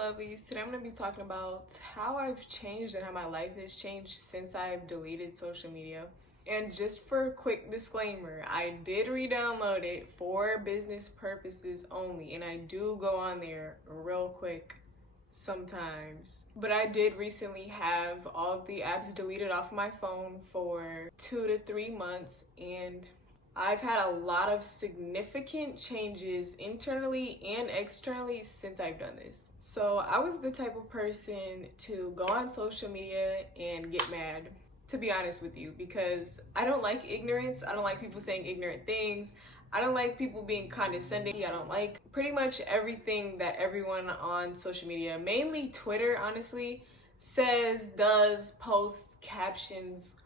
lovelies. Today I'm going to be talking about how I've changed and how my life has changed since I've deleted social media. And just for a quick disclaimer, I did re-download it for business purposes only, and I do go on there real quick sometimes. But I did recently have all of the apps deleted off my phone for 2 to 3 months, and I've had a lot of significant changes internally and externally since I've done this. So I was the type of person to go on social media and get mad, to be honest with you, because I don't like ignorance. I don't like people saying ignorant things. I don't like people being condescending. I don't like pretty much everything that everyone on social media, mainly Twitter, honestly, says, does, posts, captions,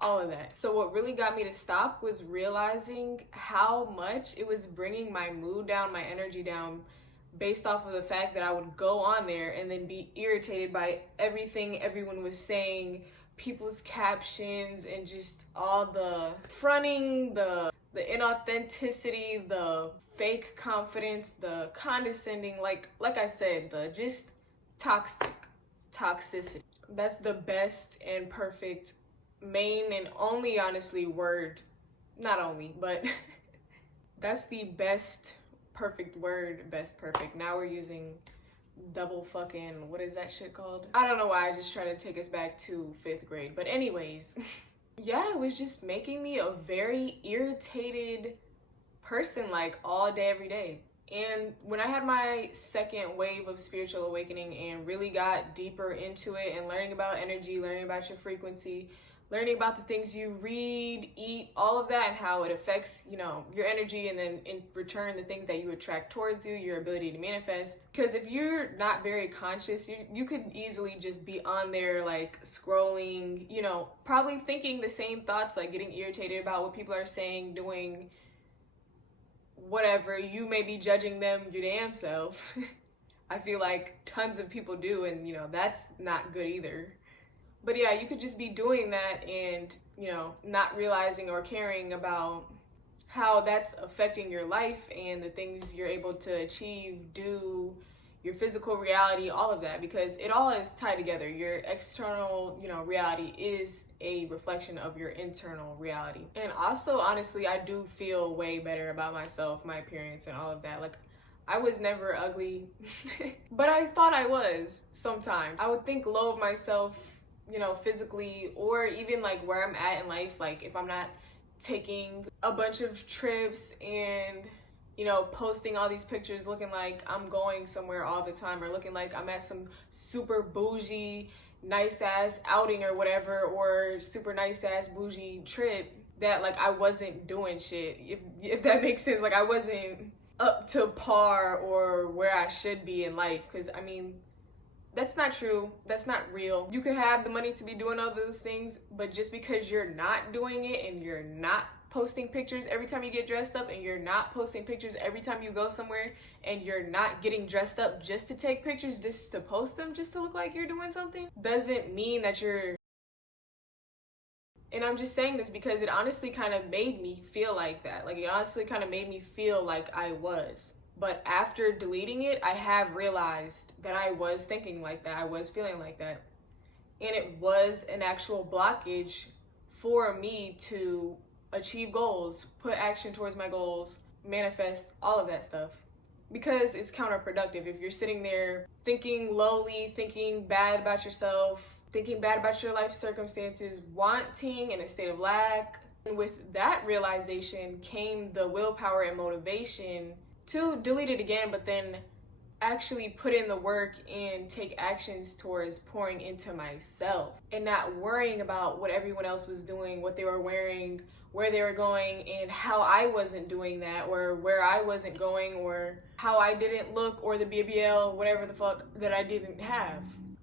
all of that. So what really got me to stop was realizing how much it was bringing my mood down, my energy down, based off of the fact that I would go on there and then be irritated by everything everyone was saying, people's captions, and just all the fronting, the inauthenticity, the fake confidence, the condescending, like I said, the just toxicity. That's the best and perfect main and only, honestly, word, not only, but that's the best perfect word. Best perfect. Now we're using double fucking, what is that shit called? I don't know why I just try to take us back to 5th grade, but anyways, yeah, it was just making me a very irritated person, like all day, every day. And when I had my second wave of spiritual awakening and really got deeper into it and learning about energy, learning about your frequency, learning about the things you read, eat, all of that, and how it affects, your energy, and then in return, the things that you attract towards you, your ability to manifest. Because if you're not very conscious, you could easily just be on there, like, scrolling, probably thinking the same thoughts, like getting irritated about what people are saying, doing, whatever. You may be judging them your damn self. I feel like tons of people do, and, that's not good either. But yeah, you could just be doing that and, not realizing or caring about how that's affecting your life and the things you're able to achieve, do, your physical reality, all of that, because it all is tied together. Your external, reality is a reflection of your internal reality. And also, honestly, I do feel way better about myself, my appearance, and all of that. Like, I was never ugly, but I thought I was sometimes. I would think low of myself, physically, or even like where I'm at in life, like if I'm not taking a bunch of trips and, posting all these pictures looking like I'm going somewhere all the time, or looking like I'm at some super bougie, nice ass outing or whatever, or super nice ass bougie trip, that like I wasn't doing shit, if that makes sense. Like I wasn't up to par or where I should be in life, because I mean, that's not true. That's not real. You could have the money to be doing all those things, but just because you're not doing it and you're not posting pictures every time you get dressed up, and you're not posting pictures every time you go somewhere, and you're not getting dressed up just to take pictures, just to post them, just to look like you're doing something, doesn't mean that you're... And I'm just saying this because it honestly kind of made me feel like that. Like, it honestly kind of made me feel like I was. But after deleting it, I have realized that I was thinking like that. I was feeling like that. And it was an actual blockage for me to achieve goals, put action towards my goals, manifest, all of that stuff. Because it's counterproductive. If you're sitting there thinking lowly, thinking bad about yourself, thinking bad about your life circumstances, wanting in a state of lack. And with that realization came the willpower and motivation to delete it again, but then actually put in the work and take actions towards pouring into myself and not worrying about what everyone else was doing, what they were wearing, where they were going, and how I wasn't doing that, or where I wasn't going, or how I didn't look, or the BBL, whatever the fuck that I didn't have.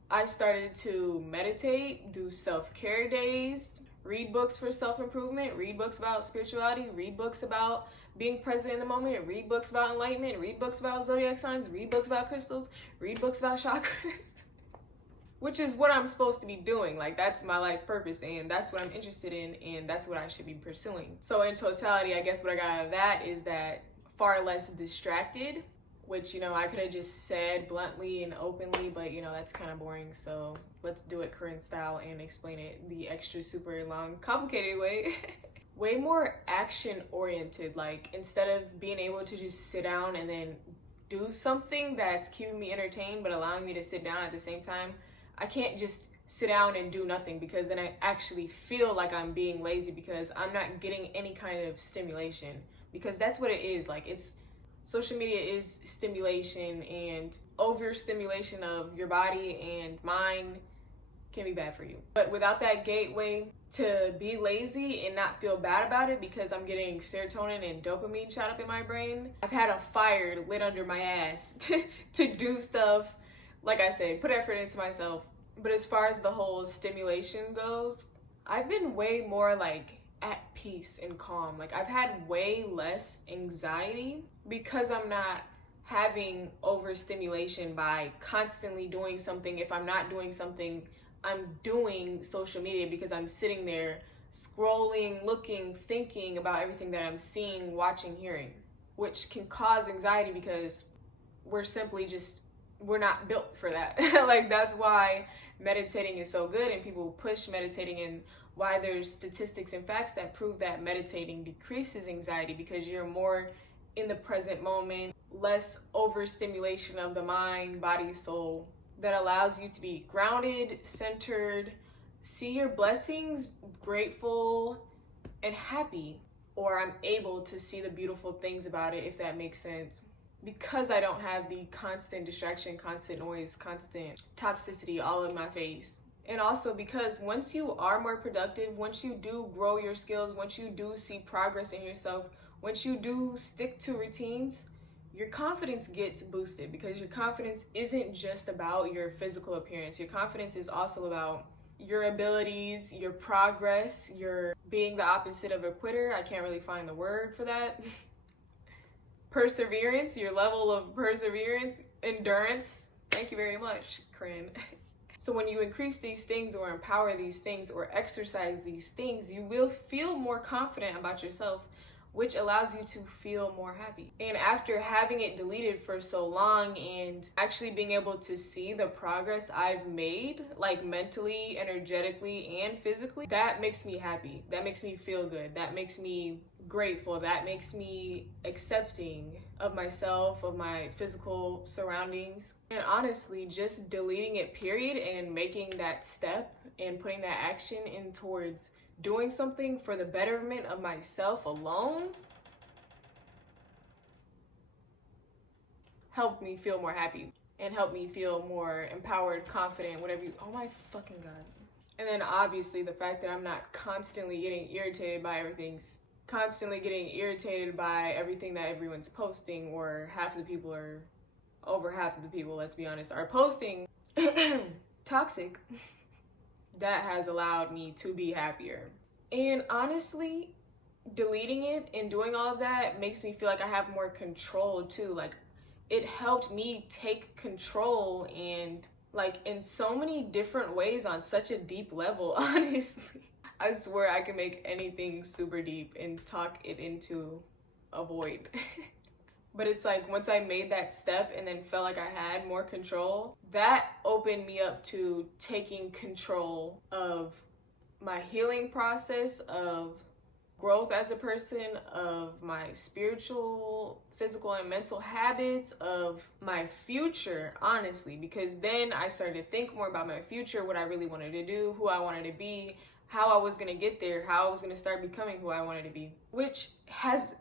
I started to meditate, do self-care days, read books for self-improvement, read books about spirituality, read books about being present in the moment, read books about enlightenment, read books about zodiac signs, read books about crystals, read books about chakras, which is what I'm supposed to be doing. Like, that's my life purpose, and that's what I'm interested in, and that's what I should be pursuing. So in totality, I guess what I got out of that is that far less distracted which, you know, I could have just said bluntly and openly, but, you know, that's kind of boring. So let's do it Korean style and explain it the extra super long, complicated way. Way more action oriented. Like, instead of being able to just sit down and then do something that's keeping me entertained but allowing me to sit down at the same time, I can't just sit down and do nothing, because then I actually feel like I'm being lazy because I'm not getting any kind of stimulation. Because that's what it is. Like, it's social media is stimulation, and overstimulation of your body and mind can be bad for you. But without that gateway to be lazy and not feel bad about it because I'm getting serotonin and dopamine shot up in my brain, I've had a fire lit under my ass to do stuff, like I said, put effort into myself. But as far as the whole stimulation goes, I've been way more like at peace and calm. Like, I've had way less anxiety because I'm not having overstimulation by constantly doing something. If I'm not doing something, I'm doing social media because I'm sitting there scrolling, looking, thinking about everything that I'm seeing, watching, hearing, which can cause anxiety because we're simply just, we're not built for that. Like, that's why meditating is so good, and people push meditating, and why there's statistics and facts that prove that meditating decreases anxiety, because you're more in the present moment, less overstimulation of the mind, body, soul, that allows you to be grounded, centered, see your blessings, grateful, and happy. Or I'm able to see the beautiful things about it, if that makes sense. Because I don't have the constant distraction, constant noise, constant toxicity all in my face. And also because once you are more productive, once you do grow your skills, once you do see progress in yourself, once you do stick to routines, your confidence gets boosted, because your confidence isn't just about your physical appearance. Your confidence is also about your abilities, your progress, your being the opposite of a quitter. I can't really find the word for that. Perseverance, your level of perseverance, endurance. Thank you very much, Corinne. So when you increase these things or empower these things or exercise these things, you will feel more confident about yourself, which allows you to feel more happy. And after having it deleted for so long and actually being able to see the progress I've made, like mentally, energetically, and physically, that makes me happy. That makes me feel good. That makes me grateful. That makes me accepting of myself, of my physical surroundings. And honestly, just deleting it, period, and making that step and putting that action in towards doing something for the betterment of myself alone helped me feel more happy and helped me feel more empowered, confident, whatever you, oh my fucking God. And then obviously the fact that I'm not constantly getting irritated by everything that everyone's posting, or half of the people, or over half of the people, let's be honest, are posting toxic. That has allowed me to be happier. And honestly, deleting it and doing all of that makes me feel like I have more control too. Like, it helped me take control, and like in so many different ways on such a deep level, honestly. I swear I can make anything super deep and talk it into a void. But it's like, once I made that step and then felt like I had more control, that opened me up to taking control of my healing process, of growth as a person, of my spiritual, physical, and mental habits, of my future, honestly. Because then I started to think more about my future, what I really wanted to do, who I wanted to be, how I was going to get there, how I was going to start becoming who I wanted to be, which has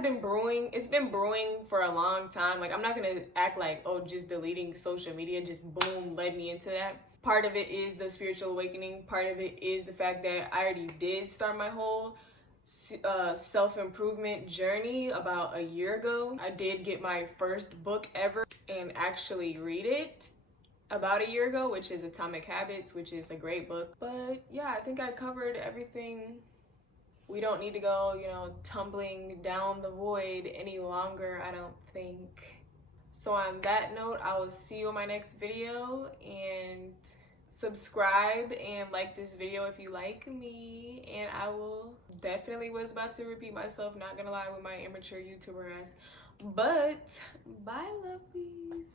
been brewing. It's been brewing for a long time. Like, I'm not going to act like, oh, just deleting social media just boom led me into that. Part of it is the spiritual awakening. Part of it is the fact that I already did start my whole self-improvement journey about a year ago. I did get my first book ever and actually read it about a year ago, which is Atomic Habits, which is a great book. But yeah, I think I covered everything. We don't need to go, tumbling down the void any longer, I don't think. So on that note, I will see you in my next video, and subscribe and like this video if you like me. And I will definitely was about to repeat myself, not gonna lie, with my immature YouTuber ass. But bye, lovelies.